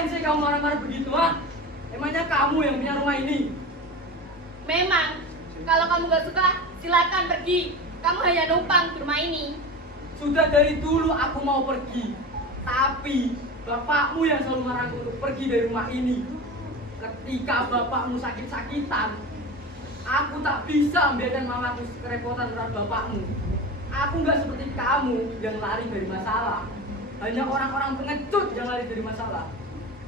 Ngapain sih kamu marah-marah begitu, ha? Emangnya kamu yang punya rumah ini? Memang, kalau kamu gak suka, silakan pergi. Kamu hanya numpang di rumah ini. Sudah dari dulu aku mau pergi, tapi bapakmu yang selalu marahku untuk pergi dari rumah ini. Ketika bapakmu sakit-sakitan, aku tak bisa membiarkan mamaku kerepotan berat bapakmu. Aku nggak seperti kamu yang lari dari masalah. Hanya orang-orang pengecut yang lari dari masalah.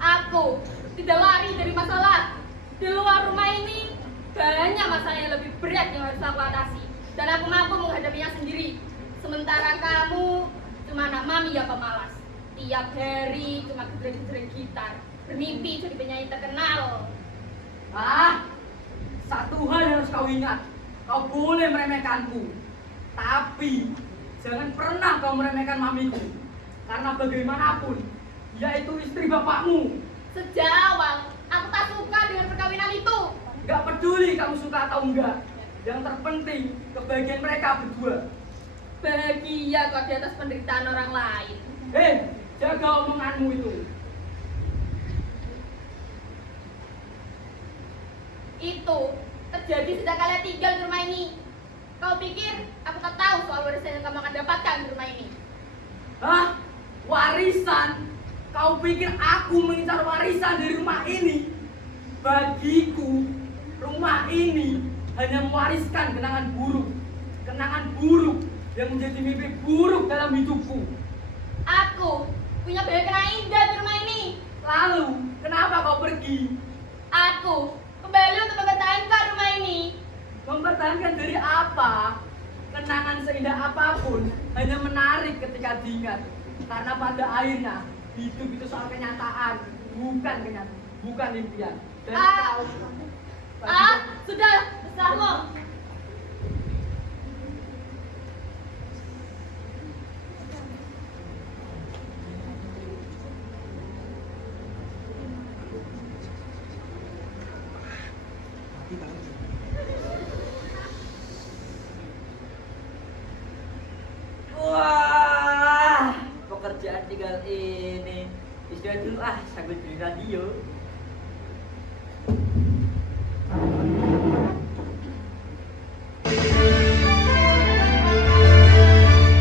Aku tidak lari dari masalah. Di luar rumah ini, banyak masalah yang lebih berat yang harus aku atasi. Dan aku mampu menghadapinya sendiri. Sementara kamu cuma anak mami yang pemalas. Tiap hari cuma gedreng-gedreng gitar. Bermimpi jadi penyanyi terkenal. Ah, satu hal yang harus kau ingat. Kau boleh meremehkanku, tapi jangan pernah kau meremehkan mamiku. Karena bagaimanapun, dia itu istri bapakmu. Sejak awal, aku tak suka dengan perkawinan itu. Gak peduli kamu suka atau enggak. Yang terpenting, kebahagiaan mereka berdua. Bahagia kok di atas penderitaan orang lain. Jaga omonganmu itu. Itu terjadi sejak kalian tinggal di rumah ini. Kau pikir aku tak tahu soal warisan yang kamu akan dapatkan di rumah ini? Hah? Warisan? Kau pikir aku mengincar warisan dari rumah ini? Bagiku, rumah ini hanya mewariskan kenangan buruk. Kenangan buruk yang menjadi mimpi buruk dalam hidupku. Aku punya banyak kenangan indah di rumah ini. Lalu, kenapa kau pergi? Aku kembali untuk mempertahankan rumah ini. Mempertahankan dari apa? Kenangan seindah apapun hanya menarik ketika diingat. Karena pada akhirnya hidup itu soal kenyataan, bukan impian. Dan kau sudah, besarmu. Wah, pekerjaan tinggal ini. Istirahat dulu sambil di radio.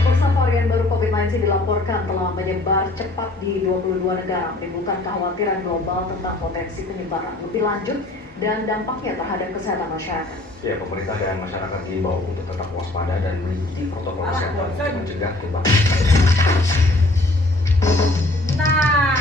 Persaparian baru COVID-19 dilaporkan telah menyebar cepat di 22 negara, menimbulkan kekhawatiran global tentang potensi penyebaran lebih lanjut dan dampaknya terhadap kesehatan masyarakat. Ya, pemerintah dan masyarakat diimbau untuk tetap waspada dan mengikuti protokol kesehatan untuk mencegah kembang. Nah,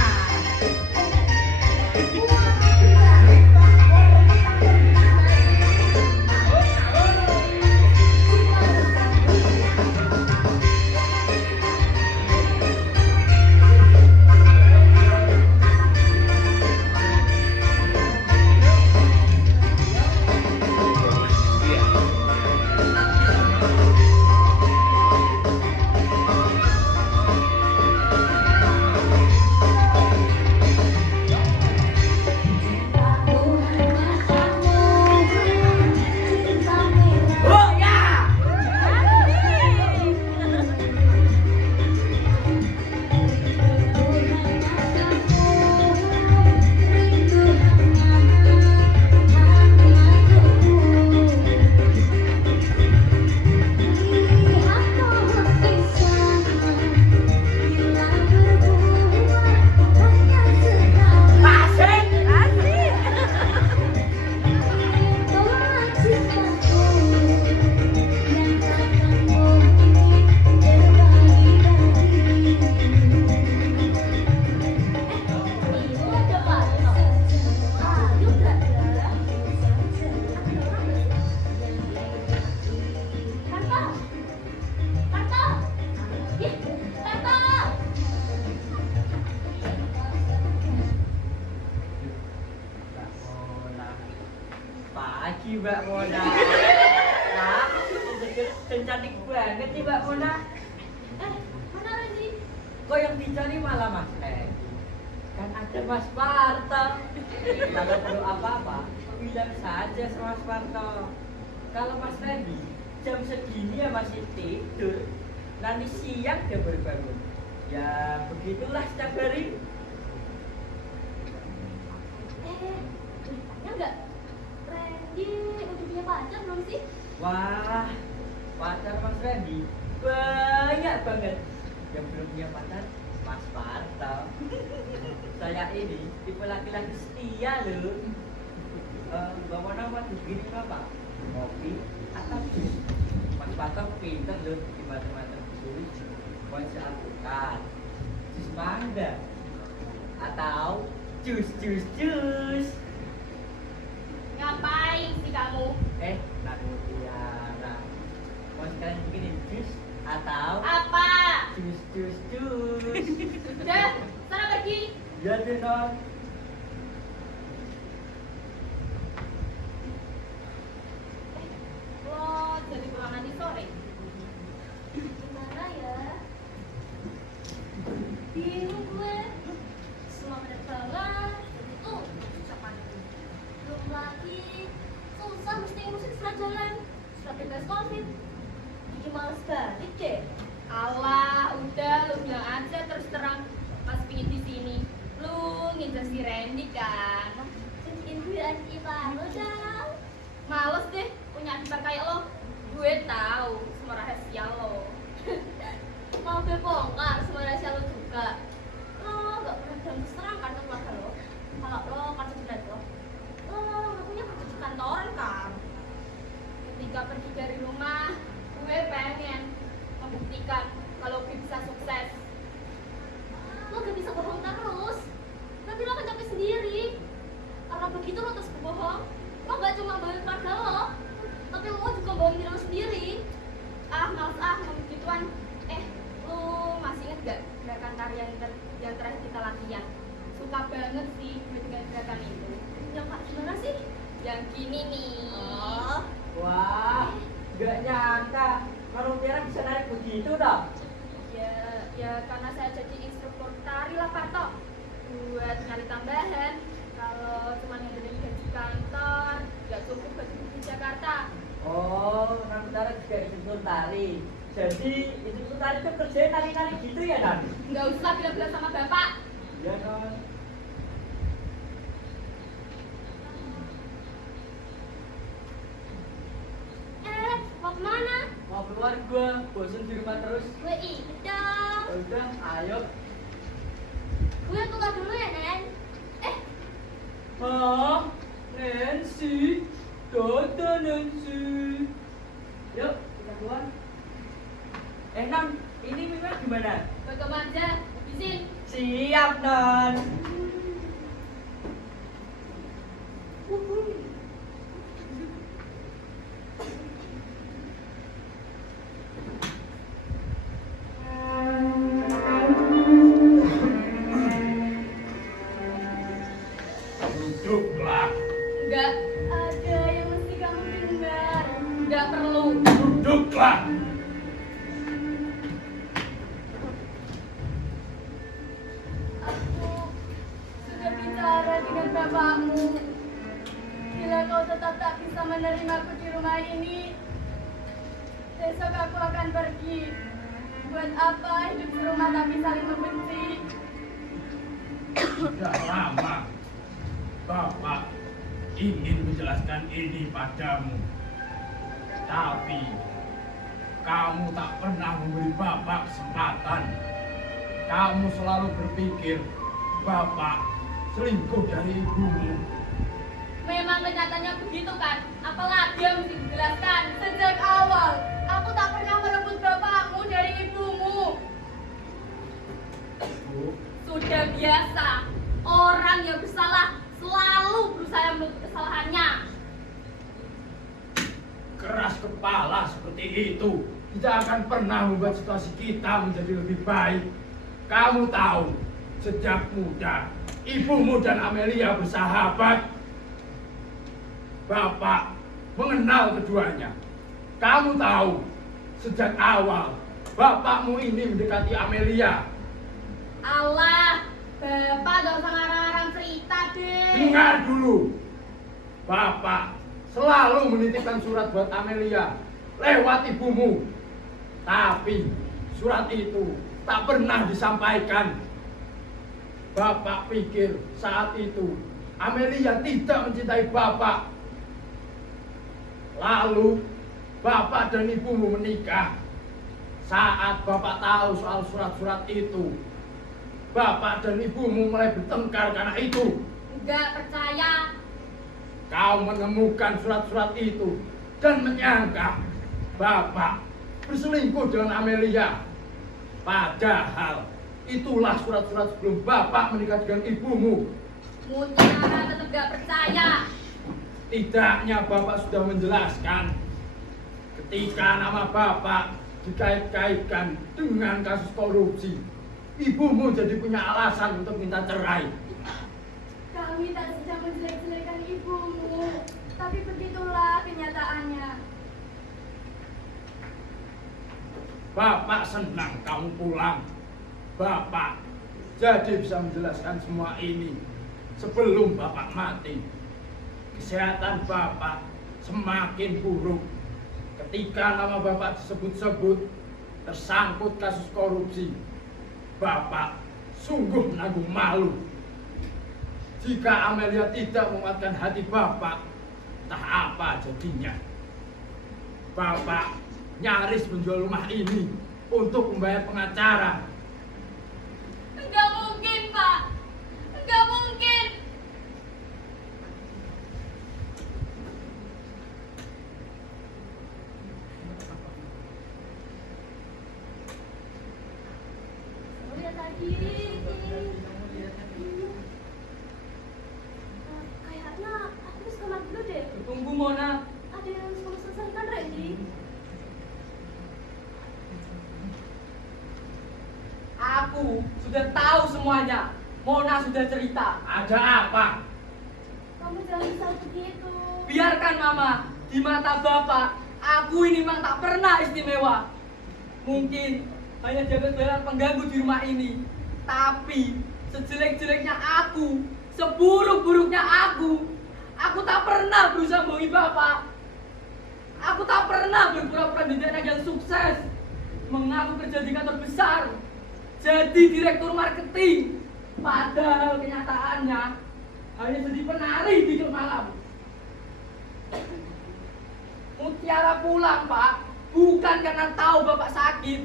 Pagi Mbak Mona. Nah, cantik banget nih Mbak Mona. Mana Rezi? Kok yang dicari malah Mas Ren? Kan ada Mas Parto. Kalau perlu apa-apa, bilang saja sama Mas Parto. Kalau Mas Randy jam segini ya masih tidur, nanti siang dia baru bangun. Ya begitulah setiap hari. Tanya nggak? Randy udah punya pacar belum sih? Wah, pacar Mas Randy banyak banget. Yang belum punya pacar, Mas Parto. Saya ini tipe laki-laki setia loh. Bawa nama begini apa? Kopi atau jus? Mas Parto pinter loh di macam-macam jus. Jus alpukat, jus mangga, atau jus. Ngapain sih kamu? Lalu Tiara. Mau sekalian bikinin jus atau Apa? jus. Udah, sana pergi. Ya deh non. Lo jadi pulang nanti sore. Gimana ya? Bingung gue. Semua penerbangan itu susah panik. Belum lagi susah mesti ngurusin surat jalan, surat bebas covid. Jadi males balik deh. Alah, udah lu bilang aja terus terang pas pingin di sini. Lu ngincer si Randy kan? Jadiin gue kita lo dong. Males deh punya akibat kayak lo. Gue tahu semua rahasia lo. Mau gue bongkar semua rahasia lo juga. Lo gak pernah terus terang kan ke keluarga lo. Kalau lo kartu jelas lo gak punya kerja di kantoran kan. Ketika pergi dari rumah, gue pengen membuktikan kalau gue bisa sukses. Lo gak bisa bohong terus. Nanti lo akan capek sendiri. Karena begitu lo terus berbohong, lo gak cuma bohongin keluarga lo, tapi lo juga bohongin diri lo sendiri. Males ngomong gituan. Lo masih inget gak gerakan tarian yang terakhir kita latihan? Suka banget sih gue dengan gerakan itu. Yang kayak gimana sih? Yang gini nih. Wah, gak nyangka kalau Tiara bisa narik begitu dah. Ya karena saya jadi instruktur tari lah Pak Tok. Buat nyari tambahan. Kalau cuma ngandelin gaji kantor, gak cukup buat hidup di Jakarta. Oh, nanti Tiara juga instruktur tari. Jadi instruktur tari itu kerjanya nari-nari gitu ya non? Nggak usah bilang-bilang sama bapak. Ya non. Mau kemana? Mau keluar gua, bosan di rumah terus. Gue ikut dong. Udah, ayo. Gue keluar dulu ya, Nen. Hah? Nancy? Dadah Nancy. Yuk, kita keluar. Non, ini Mima gimana? Gue ke aja, habisin. Siap, non. Duduklah. Nggak ada yang mesti kamu dengar. Nggak perlu. Duduklah. Aku sudah bicara dengan bapakmu. Bila kau tetap tak bisa menerimaku di rumah ini, besok aku akan pergi. Buat apa hidup serumah tapi saling membenci? Sudah lama Bapak ingin menjelaskan ini padamu, tapi kamu tak pernah memberi Bapak kesempatan. Kamu selalu berpikir Bapak selingkuh dari ibumu. Memang kenyataannya begitu kan? Apalagi yang mesti dijelaskan? Sejak awal, aku tak pernah merebut bapakmu dari ibumu. Bu, Sudah biasa, orang yang bersalah selalu berusaha menutup kesalahannya. keras kepala seperti itu tidak akan pernah membuat situasi kita menjadi lebih baik. Kamu tahu, sejak muda ibumu dan Amelia bersahabat. Bapak mengenal keduanya. Kamu tahu, sejak awal bapakmu ini mendekati Amelia. Allah, Bapak gak usah ngarang-ngarang cerita deh. Dengar dulu, Bapak selalu menitipkan surat buat Amelia lewat ibumu. Tapi surat itu tak pernah disampaikan. Bapak pikir saat itu Amelia tidak mencintai Bapak. Lalu Bapak dan ibumu menikah. Saat Bapak tahu soal surat-surat itu, Bapak dan ibumu mulai bertengkar karena itu. Enggak percaya. Kau menemukan surat-surat itu dan menyangka Bapak berselingkuh dengan Amelia. Padahal itulah surat-surat sebelum Bapak menikah dengan ibumu. Mutiara tetap gak percaya. Tidaknya Bapak sudah menjelaskan ketika nama Bapak dikait-kaitkan dengan kasus korupsi, ibumu jadi punya alasan untuk minta cerai. Kami tak sedang menjelek-jelekan ibumu, tapi begitulah kenyataannya. Bapak senang kamu pulang. Bapak jadi bisa menjelaskan semua ini sebelum Bapak mati. Kesehatan Bapak semakin buruk. Ketika nama Bapak disebut-sebut tersangkut kasus korupsi, Bapak sungguh menanggung malu. Jika Amelia tidak menguatkan hati Bapak, entah apa jadinya. Bapak nyaris menjual rumah ini untuk membayar pengacara. Enggak mungkin, Pak. Enggak mungkin. Lihat lagi. Kayaknya aku harus kamar dulu deh. Tunggu Mona. Ada yang harus kamu selesaikan, Randy. Aku sudah tahu semuanya. Mona sudah cerita. Ada apa? Kamu jangan bisa begitu. Biarkan Mama. Di mata Bapak, aku ini memang tak pernah istimewa. Mungkin hanya jabat-jabat pengganggu di rumah ini. Tapi sejelek-jeleknya aku, seburuk-buruknya aku tak pernah berusaha membohongi Bapak. Aku tak pernah berpura-pura menjadi anak yang sukses, mengaku kerja di kantor besar, jadi direktur marketing. Padahal kenyataannya hanya jadi penari di klub malam. Mutiara pulang, Pak, bukan karena tahu Bapak sakit.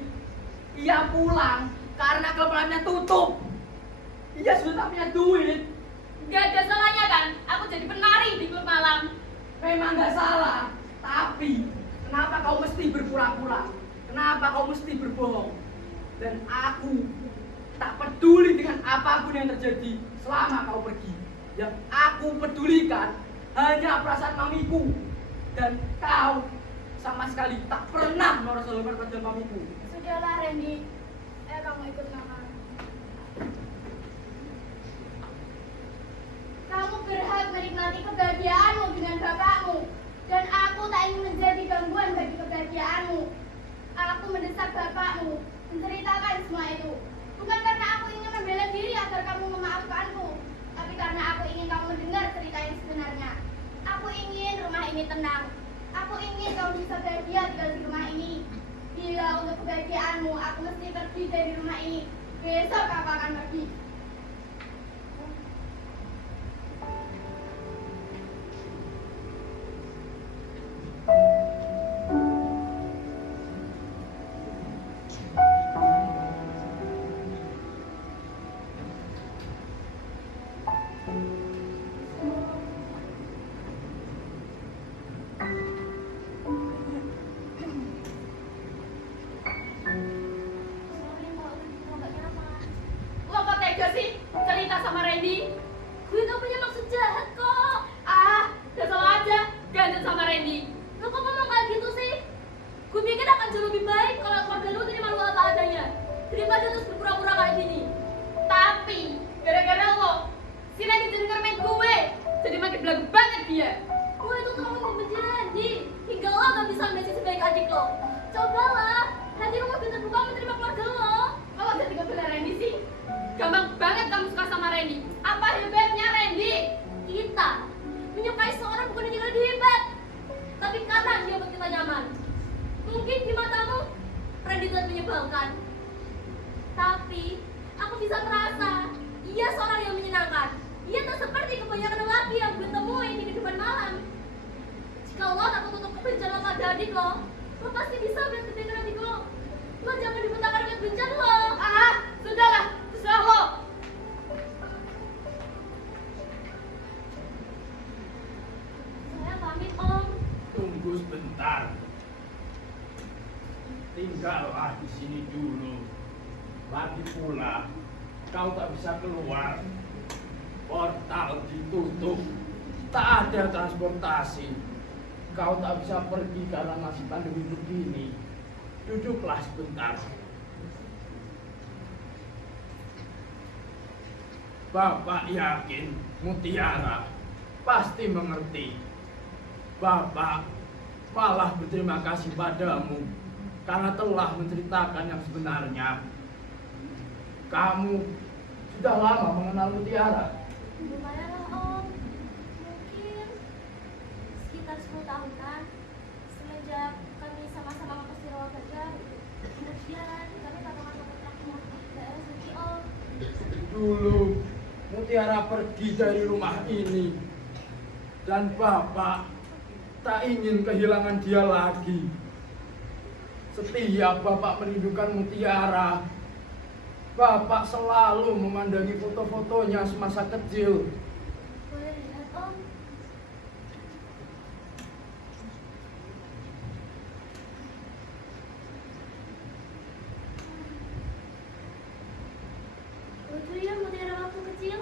Ia pulang karena klub malamnya tutup. Ia sudah tak punya duit. Gak ada salahnya kan? Aku jadi penari di klub malam. Memang nggak salah, tapi kenapa kau mesti berpura-pura? Kenapa kau mesti berbohong? Dan aku tak peduli dengan apapun yang terjadi selama kau pergi. Yang aku pedulikan hanya perasaan mamiku. Dan kau sama sekali tak pernah merasa hormat pada mamiku. Sudahlah, Randy. Kamu ikut mama. Kamu berhak menikmati kebahagiaanmu dengan bapakmu. Dan aku tak ingin menjadi gangguan bagi kebahagiaanmu. Aku mendesak bapakmu menceritakan semua itu. Bukan karena aku ingin membela diri agar kamu memaafkanku, tapi karena aku ingin kamu mendengar cerita yang sebenarnya. Aku ingin rumah ini tenang. Aku ingin kamu bisa bahagia tinggal di rumah ini. Bila untuk kebahagiaanmu, aku mesti pergi dari rumah ini. Besok aku akan pergi. Lo kok tega sih cerita sama Randy? Gue gak punya maksud jahat kok. Gak salah aja ganteng sama Randy. Lo kok ngomong kayak gitu sih? Gue pikir akan jauh lebih baik kalau keluarga lo terima lo apa adanya daripada terus berpura-pura kayak gini. Tapi gara-gara lo, si Randy jadi ngermain gue. Jadi makin belagu banget dia. Gue itu terlalu membenci Randy hingga lo gak bisa ambil sisi baik adik lo. Cobalah, hati lo makin terbuka menerima keluarga lo. Kalau jadi ngebela Randy sih, gampang banget kamu suka sama Randy. Apa hebatnya Randy? Kita menyukai seorang bukan yang lebih hebat, tapi karena dia buat kita nyaman. Mungkin di matamu Randy terlihat menyebalkan, tapi aku bisa merasa ia seorang yang menyenangkan. Ia tak seperti kebanyakan tinggallah di sini dulu. Lagi pula, kau tak bisa keluar. Portal ditutup, tak ada transportasi. Kau tak bisa pergi karena masih pandemi begini. Duduklah sebentar. Bapak yakin Mutiara pasti mengerti. Bapak malah berterima kasih padamu karena telah menceritakan yang sebenarnya. Kamu sudah lama mengenal Mutiara? Lumayan lah Om, mungkin sekitar 10 tahunan semenjak kami sama-sama ngekos di Rawabadan. Kemudian kami patungan kontrak di daerah Suci Om. Dulu Mutiara pergi dari rumah ini dan Bapak tak ingin kehilangan dia lagi. Setiap Bapak merindukan Mutiara, Bapak selalu memandangi foto-fotonya semasa kecil. Boleh lihat Om? Lucu ya Mutiara waktu kecil?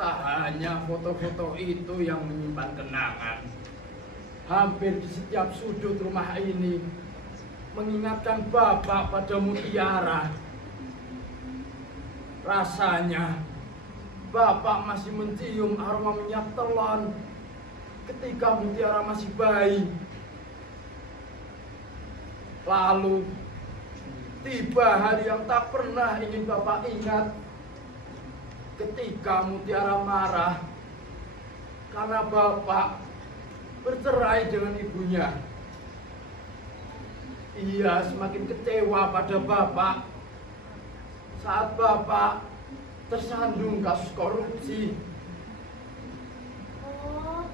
Tak hanya foto-foto itu yang menyimpan kenangan. Hampir di setiap sudut rumah ini mengingatkan Bapak pada Mutiara. Rasanya Bapak masih mencium aroma minyak telon ketika Mutiara masih bayi. Lalu tiba hari yang tak pernah ingin Bapak ingat, ketika Mutiara marah karena Bapak bercerai dengan ibunya. Ia semakin kecewa pada Bapak saat Bapak tersandung kasus korupsi. Oh,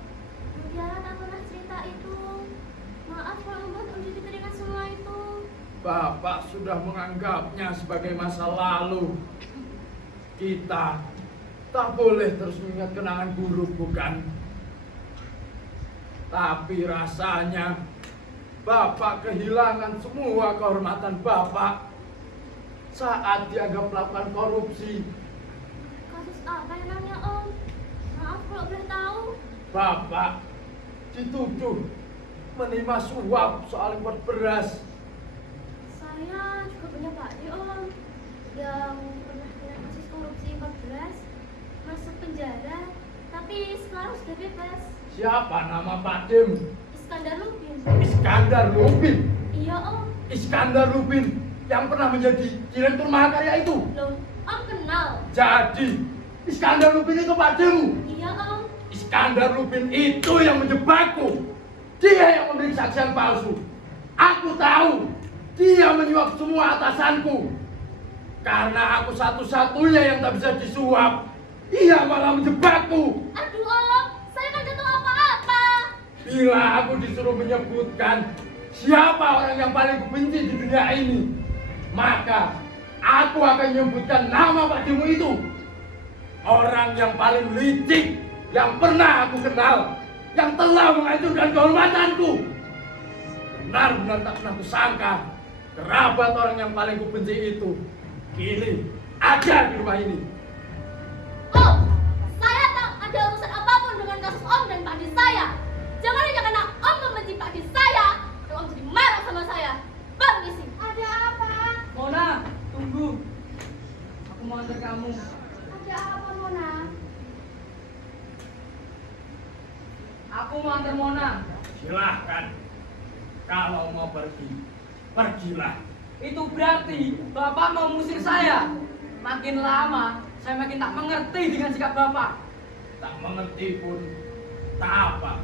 Mutiara tak pernah cerita itu. Maaf kalau membuat Om jadi teringat semua itu. Bapak sudah menganggapnya sebagai masa lalu. Kita tak boleh terus mengingat kenangan buruk, bukan? Tapi rasanya Bapak kehilangan semua kehormatan Bapak saat dianggap melakukan korupsi. Kasus apa emangnya Om? Maaf kalau boleh tahu. Bapak dituduh menerima suap soal impor beras. Saya juga punya pakde Om yang pernah kena kasus korupsi impor beras, masuk penjara, tapi sekarang sudah bebas. Siapa nama Pak Dem? Iskandar Lubin. Iskandar Lubin. Iya Om. Iskandar Lubin yang pernah menjadi direktur Mahakarya itu. Loh, Om kenal? Jadi Iskandar Lubin itu Pak Dem. Iya Om. Iskandar Lubin itu yang menjebakku. Dia yang memberi kesaksian palsu. Aku tahu dia menyuap semua atasanku. Karena aku satu-satunya yang tak bisa disuap, ia malah menjebakku. Aduh Om, saya kan gak tahu apa-apa. Bila aku disuruh menyebutkan siapa orang yang paling kubenci di dunia ini, maka aku akan menyebutkan nama Pak Demu itu. Orang yang paling licik yang pernah aku kenal, yang telah menghancurkan kehormatanku. Benar-benar tak pernah kusangka kerabat orang yang paling kubenci itu kini ada di rumah ini. Om, saya tak ada urusan apapun dengan kasus Om dan pakde saya. Jangan hanya karena Om membenci pakde saya, kalau Om jadi marah sama saya. Permisi. Ada apa? Mona, tunggu. Aku mau antar kamu. Ada apa Mona? Aku mau antar Mona. Silahkan. Kalau mau pergi, pergilah. Itu berarti Bapak mau mengusir saya. Makin lama, saya makin tak mengerti dengan sikap Bapak. Tak mengerti pun tak apa.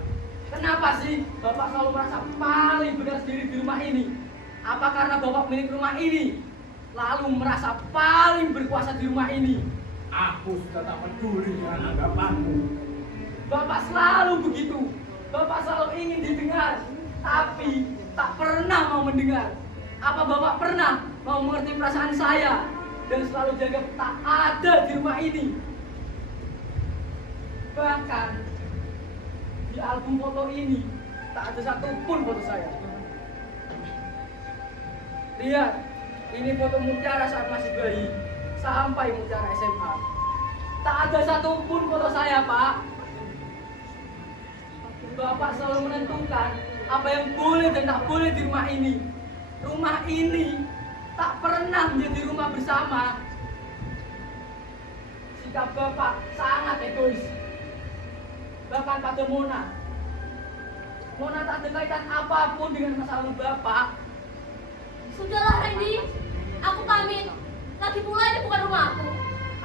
Kenapa sih Bapak selalu merasa paling benar sendiri di rumah ini? Apa karena Bapak milik rumah ini, lalu merasa paling berkuasa di rumah ini? Aku sudah tak peduli dengan anggapanmu. Bapak selalu begitu. Bapak selalu ingin didengar, tapi tak pernah mau mendengar. Apa Bapak pernah mau mengerti perasaan saya dan selalu dianggap tak ada di rumah ini? Bahkan di album foto ini tak ada satupun foto saya. Lihat, ini foto Mutiara saat masih bayi sampai Mutiara SMA. Tak ada satupun foto saya, Pak. Bapak selalu menentukan apa yang boleh dan tak boleh di rumah ini. Rumah ini tak pernah menjadi rumah bersama. Sikap Bapak sangat egois. Bahkan pada Mona. Mona tak ada kaitan apapun dengan masa lalu Bapak. Sudahlah Randy, aku pamit. Lagi pula ini bukan rumahku.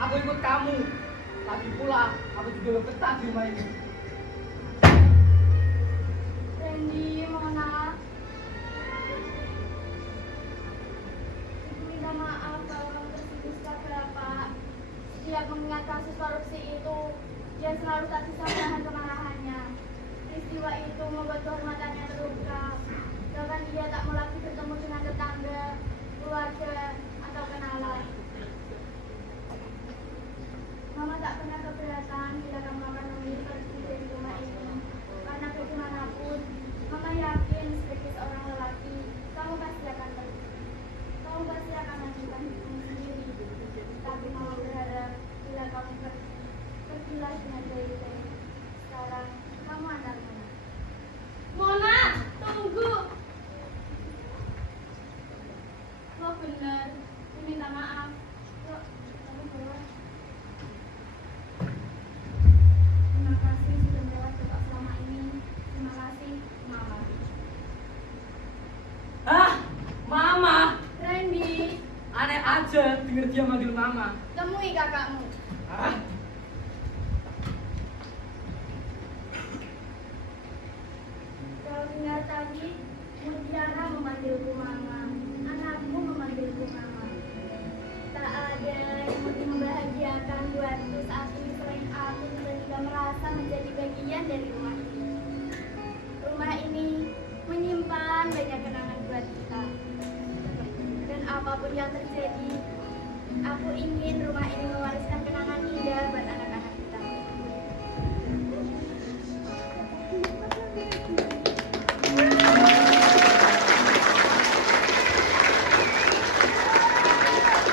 Aku ikut kamu. Lagi pula, aku juga betah di rumah ini. Randy, Mona. Ibu minta maaf kalau kamu tersinggung sikap Bapak. Setiap mengingat kasus korupsi itu, dia selalu tak bisa menahan kemarahannya. Peristiwa itu membuat kehormatannya terluka. Bahkan dia tak mau lagi bertemu dengan tetangga, keluarga, atau kenalan. Mama tak pernah keberatan bila kamu akan memilih pergi dari rumah ini. Karena bagaimanapun, Mama yakin sebagai seorang lelaki, kamu pasti akan pergi. Kamu pasti akan lanjutkan hidupmu sendiri. Tapi Mama berharap bila kamu pergi, pergilah dengan baik-baik. Sekarang, kamu antar Mona. Mona, tunggu! Oh benar, minta maaf. Yuk, kamu keluar. Terima kasih sudah merawat Bapak selama ini. Terima kasih, Mama. Hah? Mama? Randy, Aneh aja denger dia manggil Mama. temui kakakmu. Hah? Kau dengar tadi, Mutiara memanggilku Mama. Anakmu memanggilku Mama. Tak ada yang lebih membahagiakan buatku saat ini selain aku tiba-tiba merasa menjadi bagian dari rumah ini. Rumah ini menyimpan banyak kenangan buat kita. Dan apapun yang terjadi, aku ingin rumah ini mewariskan kenangan indah buat